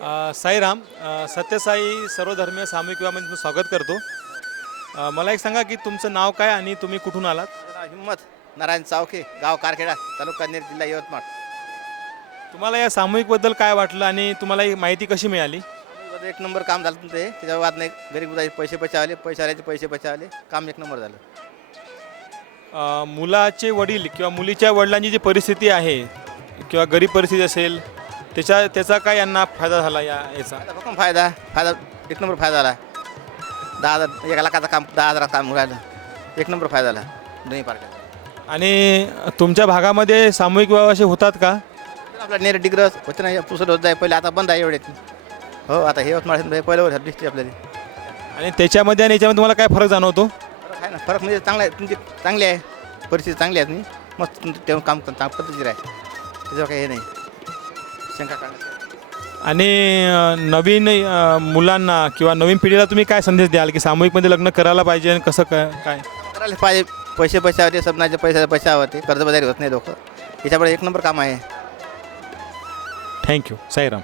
साईराम, सत्यसाई सर्वधर्मीय सामूहिक विवाहामध्ये तुमचं स्वागत करतो. मला एक सांगा की तुमचं नाव काय आणि तुम्ही कुठून आलात? माझं नाव हिम्मत नारायण चावके, गाव कारखेडा, तालुका नेर, जिल्हा यवतमाळ. तुम्हाला या सामूहिकबद्दल काय वाटलं आणि तुम्हाला ही माहिती कशी मिळाली? आम्ही एक नंबर काम झालं तुमचं हे, त्याच्यावर वाद नाही. गरीब गुराचे पैसे बचावले, पैसे आल्याचे पैसे बचावले, काम एक नंबर झालं. मुलाचे वडील किंवा मुलीच्या वडिलांची जी परिस्थिती आहे किंवा गरीब परिस्थिती असेल त्याचा काय यांना फायदा झाला याचा? फायदा भक्कम फायदा एक नंबर फायदा झाला. 10,000 1 लाखाचं काम 10,000 काम राहिलं, एक नंबर फायदा झाला दोन्ही पार्ट्या. आणि तुमच्या भागामध्ये सामूहिक विवाह असे होतात का? आपला नेर डिग्रस होतं नाही, पुसत होत जाय पहिले, आता बंद आहे एवढे. हो, आता हे यवतमाळ पहिल्यावर दिसते आपल्याला. आणि त्याच्यामध्ये आणि याच्यामध्ये तुम्हाला काय फरक जाणवतो? फरक आहे ना, फरक म्हणजे चांगला आहे. तुमची चांगली आहे, परिस्थिती चांगली आहे. तुम्ही मस्त तुमचं तेव्हा काम पद्धतीर आहे, त्याच्यावर काही हे नाही शंका काढण्याचं. आणि नवीन मुलांना किंवा नवीन पिढीला तुम्ही काय संदेश द्याल की सामूहिकमध्ये लग्न करायला पाहिजे आणि कसं काय? करायला पाहिजे. पैसे बचावते, सपनाचे पैसे बचावते, कर्जबाजारी होत नाही लोक. याच्यामुळे एक नंबर काम आहे. थँक्यू. साईराम.